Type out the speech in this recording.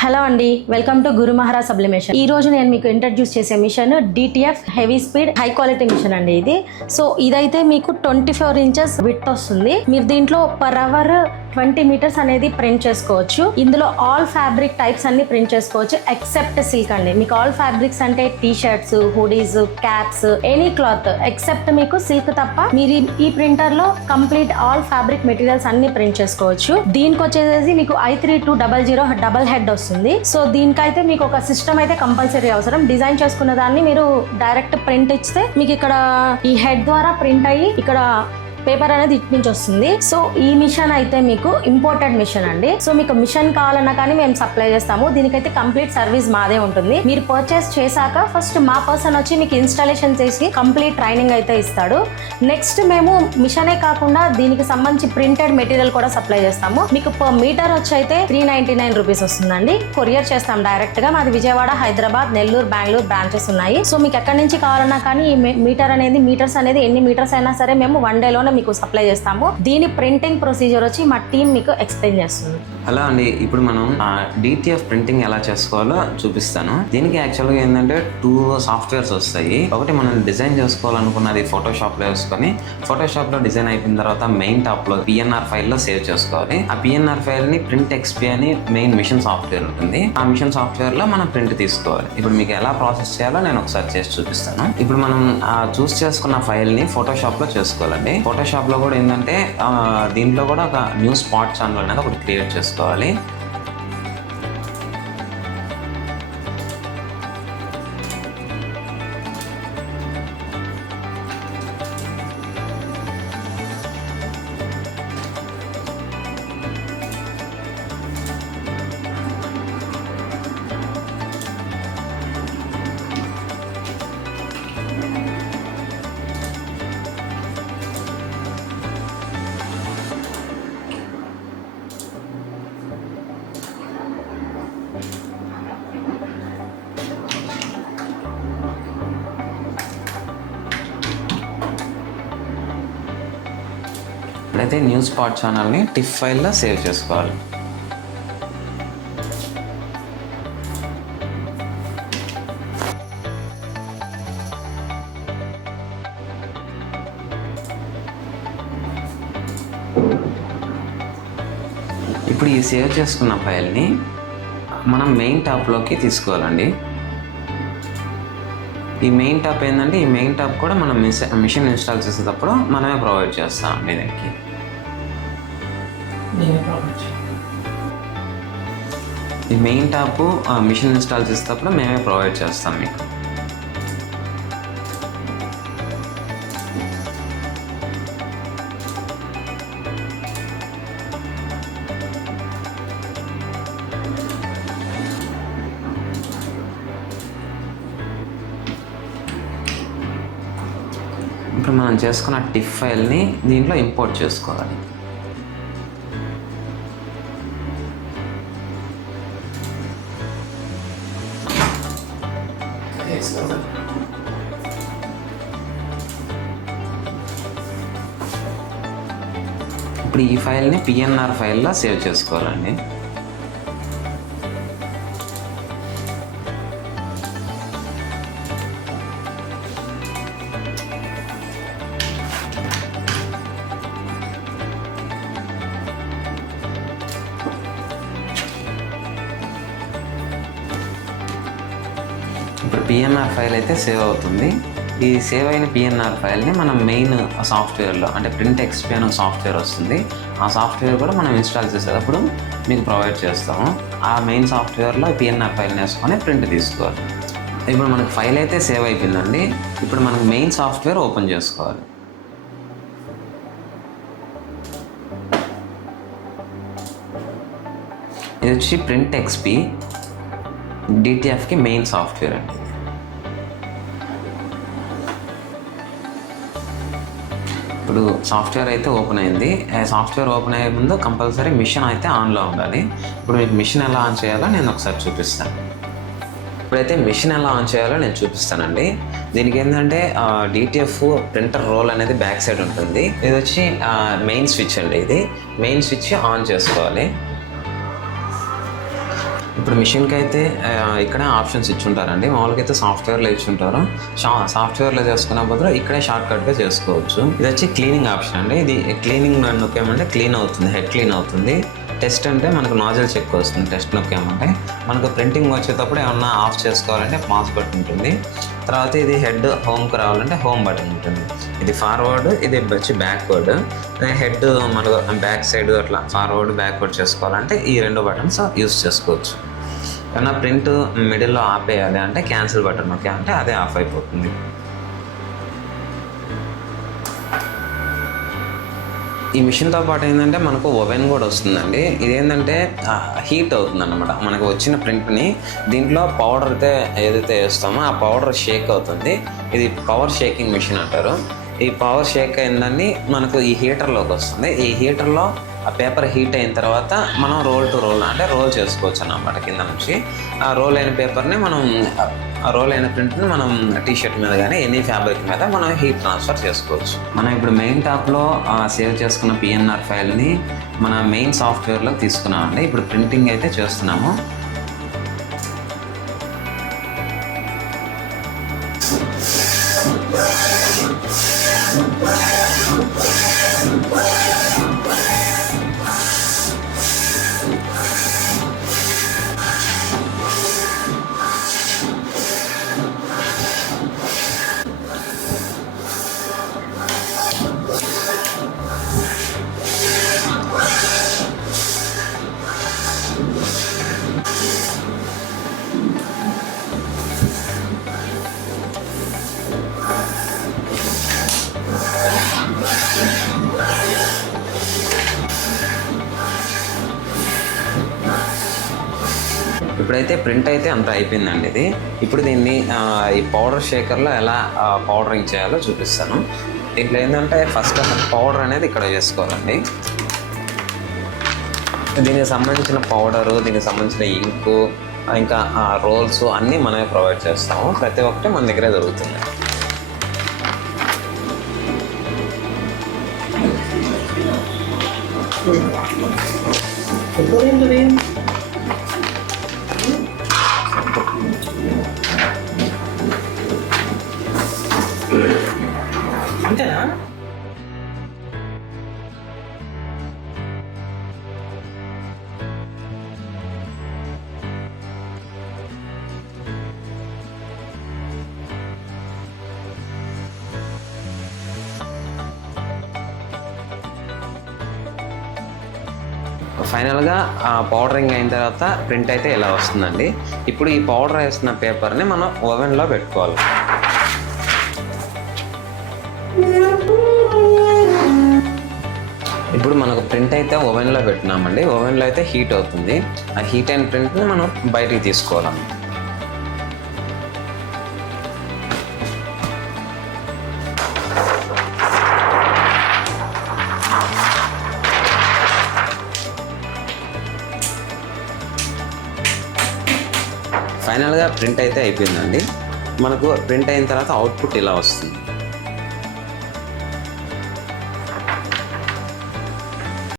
Hello అండి, welcome to Guru Maharaj sublimation. ఈ రోజు నేను మీకు ఇంట్రడ్యూస్ చేసే machine DTF heavy speed high quality machine అండి ఇది. సో ఇదైతే మీకు 24 ఇంచెస్ విడ్త్ వస్తుంది. మీరు దీంట్లో పర్ అవర్ 20 మీటర్స్ అనేది ప్రింట్ చేసుకోవచ్చు. ఇందులో ఆల్ ఫ్యాబ్రిక్ టైప్స్ అన్ని ప్రింట్ చేసుకోవచ్చు ఎక్సెప్ట్ సిల్క్ అండి. మీకు ఆల్ ఫ్యాబ్రిక్స్ అంటే T shirts, hoodies, caps, any cloth except మీకు సిల్క్ తప్ప మీరు ఈ ప్రింటర్ లో కంప్లీట్ ఆల్ ఫ్యాబ్రిక్ మెటీరియల్స్ అన్ని ప్రింట్ చేసుకోవచ్చు. దీనికి వచ్చేసి మీకు i3200 డబల్ హెడ్ వస్తుంది. సో దీనికైతే మీకు ఒక సిస్టమ్ అయితే కంపల్సరీ అవసరం. డిజైన్ చేసుకున్న దాన్ని మీరు డైరెక్ట్ ప్రింట్ ఇస్తే మీకు ఇక్కడ ఈ హెడ్ ద్వారా ప్రింట్ అయ్యి ఇక్కడ పేపర్ అనేది ఇటు నుంచి వస్తుంది. సో ఈ మిషన్ అయితే మీకు ఇంపోర్టెడ్ మిషన్ అండి. సో మీకు మిషన్ కావాలన్నా కానీ మేము సప్లై చేస్తాము. దీనికైతే కంప్లీట్ సర్వీస్ మాదే ఉంటుంది. మీరు పర్చేస్ చేశాక ఫస్ట్ మా పర్సన్ వచ్చి మీకు ఇన్స్టాలేషన్ చేసి కంప్లీట్ ట్రైనింగ్ అయితే ఇస్తాడు. నెక్స్ట్ మేము మిషనే కాకుండా దీనికి సంబంధించి ప్రింటెడ్ మెటీరియల్ కూడా సప్లై చేస్తాము. మీకు పర్ మీటర్ వచ్చి అయితే 399 రూపీస్ వస్తుందండి. కొరియర్ చేస్తాం డైరెక్ట్ గా. మాది విజయవాడ, హైదరాబాద్, నెల్లూరు, బెంగళూరు బ్రాంచెస్ ఉన్నాయి. సో మీకు ఎక్కడి నుంచి కావాలన్నా కానీ ఈ మీటర్స్ అనేది ఎన్ని మీటర్స్ అయినా సరే మేము 1 డేలో మీకు సప్లై చేస్తాము. దీని ప్రింటింగ్ ప్రొసీజర్ వచ్చి మా టీం మీకు ఎక్స్ప్లెయిన్ చేస్తుంది. హలో అండి, ఇప్పుడు మనం DTF ప్రింటింగ్ ఎలా చేసుకోవాలో చూపిస్తాను. దీనికి యాక్చువల్గా ఏంటంటే 2 సాఫ్ట్వేర్స్ వస్తాయి. ఒకటి మనం డిజైన్ చేసుకోవాలనుకున్నది ఫోటోషాప్లో వేసుకొని ఫోటోషాప్లో డిజైన్ అయిపోయిన తర్వాత మెయిన్ టాప్లో PNR ఫైల్లో సేవ్ చేసుకోవాలి. ఆ PNR ఫైల్ని ప్రింట్ XP అని మెయిన్ మిషన్ సాఫ్ట్వేర్ ఉంటుంది. ఆ మిషన్ సాఫ్ట్వేర్లో మనం ప్రింట్ తీసుకోవాలి. ఇప్పుడు మీకు ఎలా ప్రాసెస్ చేయాలో నేను ఒకసారి చేసి చూపిస్తాను. ఇప్పుడు మనం చూస్ చేసుకున్న ఫైల్ని ఫోటోషాప్లో చేసుకోవాలండి. ఫోటోషాప్లో కూడా ఏంటంటే దీంట్లో కూడా ఒక న్యూ స్పాట్ ఛానల్ అనేది ఒకటి క్రియేట్ చేసుకోవాలి. అయితే న్యూ స్పాట్ ఛానల్ని టిఫ్ ఫైల్లో సేవ్ చేసుకోవాలి. ఇప్పుడు ఈ సేవ్ చేసుకున్న ఫైల్ని మనం మెయిన్ టాప్లోకి తీసుకోవాలండి. ఈ మెయిన్ టాప్ ఏంటంటే ఈ మెయిన్ టాప్ కూడా మనం మిషన్ ఇన్స్టాల్ చేసేటప్పుడు మనమే ప్రొవైడ్ చేస్తామండి. దీనికి ఈ మెయిన్ టాప్ మిషన్ ఇన్స్టాల్ చేసేటప్పుడు మేమే ప్రొవైడ్ చేస్తాం మీకు. ఇప్పుడు మనం చేసుకున్న టిఫ్ ఫైల్ని దీంట్లో ఇంపోర్ట్ చేసుకోవాలి. ఇప్పుడు ఈ ఫైల్ని PNR ఫైల్లో సేవ్ చేసుకోవాలండి. ఇప్పుడు PNR ఫైల్ అయితే సేవ్ అవుతుంది. ఈ సేవ్ అయిన PNR ఫైల్ని మనం మెయిన్ సాఫ్ట్వేర్లో అంటే ప్రింట్ XP అనే సాఫ్ట్వేర్ వస్తుంది. ఆ సాఫ్ట్వేర్ కూడా మనం ఇన్స్టాల్ చేసేటప్పుడు మీకు ప్రొవైడ్ చేస్తాము. ఆ మెయిన్ సాఫ్ట్వేర్లో PNR ఫైల్ని వేసుకొని ప్రింట్ తీసుకోవాలి. ఇప్పుడు మనకు ఫైల్ అయితే సేవ్ అయిపోయిందండి. ఇప్పుడు మనకు మెయిన్ సాఫ్ట్వేర్ ఓపెన్ చేసుకోవాలి. ఇది వచ్చి ప్రింట్ XP DTFకి మెయిన్ సాఫ్ట్వేర్ అండి. ఇప్పుడు సాఫ్ట్వేర్ అయితే ఓపెన్ అయింది. సాఫ్ట్వేర్ ఓపెన్ అయ్యే ముందు కంపల్సరీ మిషన్ అయితే ఆన్లో ఉండాలి. ఇప్పుడు మీకు మిషన్ ఎలా ఆన్ చేయాలో నేను ఒకసారి చూపిస్తాను. ఇప్పుడైతే మిషన్ ఎలా ఆన్ చేయాలో నేను చూపిస్తానండి. దీనికి ఏంటంటే DTF ప్రింటర్ రోల్ అనేది బ్యాక్ సైడ్ ఉంటుంది. ఇది వచ్చి మెయిన్ స్విచ్ అండి. ఇది మెయిన్ స్విచ్ ఆన్ చేసుకోవాలి. ఇప్పుడు మిషన్కి అయితే ఇక్కడే ఆప్షన్స్ ఇచ్చుంటారండి. మామూలుగా అయితే సాఫ్ట్వేర్లో ఇచ్చుంటారు. సాఫ్ట్వేర్లో చేసుకున్న బదులు ఇక్కడే షార్ట్ కట్గా చేసుకోవచ్చు. ఇది వచ్చి క్లీనింగ్ ఆప్షన్ అండి. ఇది క్లీనింగ్ నొక్కామంటే క్లీన్ అవుతుంది, హెడ్ క్లీన్ అవుతుంది. టెస్ట్ అంటే మనకు నాజిల్ చెక్ వస్తుంది. టెస్ట్ నొక్కామంటే మనకు ప్రింటింగ్ వచ్చేటప్పుడు ఏమన్నా ఆఫ్ చేసుకోవాలంటే పాస్ బటన్ ఉంటుంది. తర్వాత ఇది హెడ్ హోమ్కి రావాలంటే హోమ్ బటన్ ఉంటుంది. ఇది ఫార్వర్డ్, ఇది వచ్చి బ్యాక్వర్డ్. హెడ్ మనకు బ్యాక్ సైడ్ అట్లా ఫార్వర్డ్ బ్యాక్వర్డ్ చేసుకోవాలంటే ఈ 2 బటన్స్ యూస్ చేసుకోవచ్చు. ఏమన్నా ప్రింట్ మిడిల్లో ఆపేయాలి అంటే క్యాన్సిల్ బటన్ నొక్కామంటే అదే ఆఫ్ అయిపోతుంది. ఈ మిషన్తో పాటు ఏంటంటే మనకు ఓవెన్ కూడా వస్తుందండి. ఇదేంటంటే హీట్ అవుతుంది అన్నమాట. మనకు వచ్చిన ప్రింట్ని దీంట్లో పౌడర్ అయితే ఏదైతే వేస్తామో ఆ పౌడర్ షేక్ అవుతుంది. ఇది పవర్ షేకింగ్ మిషన్ అంటారు. ఈ పవర్ షేక్ అయిందని మనకు ఈ హీటర్లోకి వస్తుంది. ఈ హీటర్లో ఆ పేపర్ హీట్ అయిన తర్వాత మనం రోల్ టు రోల్ అంటే రోల్ చేసుకోవచ్చు అన్నమాట. కింద నుంచి ఆ రోల్ అయిన పేపర్ని మనం ఆ రోల్ అయిన ప్రింట్ని మనం టీషర్ట్ మీద కానీ ఎనీ ఫ్యాబ్రిక్ మీద మనం హీట్ ట్రాన్స్ఫర్ చేసుకోవచ్చు. మనం ఇప్పుడు మెయిన్ టాప్లో సేవ్ చేసుకున్న పిఎన్ఆర్ ఫైల్ని మన మెయిన్ సాఫ్ట్వేర్లో తీసుకున్నామండి. ఇప్పుడు ప్రింటింగ్ అయితే చేస్తున్నాము. ఇప్పుడైతే ప్రింట్ అయితే అంత అయిపోయిందండి. ఇది ఇప్పుడు దీన్ని ఈ పౌడర్ షేకర్లో ఎలా పౌడరింగ్ చేయాలో చూపిస్తాను. దీంట్లో ఏంటంటే ఫస్ట్ పౌడర్ అనేది ఇక్కడ చేసుకోవాలండి. దీనికి సంబంధించిన పౌడరు, దీనికి సంబంధించిన ఇంకు, ఇంకా రోల్స్ అన్నీ మనమే ప్రొవైడ్ చేస్తాము. ప్రతి ఒక్కటి మన దగ్గరే దొరుకుతుంది. అంతేనా? ఫైనల్గా పౌడరింగ్ అయిన తర్వాత ప్రింట్ అయితే ఇలా వస్తుందండి. ఇప్పుడు ఈ పౌడర్ వేసిన పేపర్ని మనం ఓవెన్లో పెట్టుకోవాలి. ఇప్పుడు మనకు ప్రింట్ అయితే ఓవెన్లో పెట్టినామండి. ఓవెన్లో అయితే హీట్ అవుతుంది. ఆ హీట్ అయిన ప్రింట్ని మనం బయటికి తీసుకోవాలి. ఫైనల్గా ప్రింట్ అయితే అయిపోయిందండి. మనకు ప్రింట్ అయిన తర్వాత అవుట్పుట్ ఇలా వస్తుంది.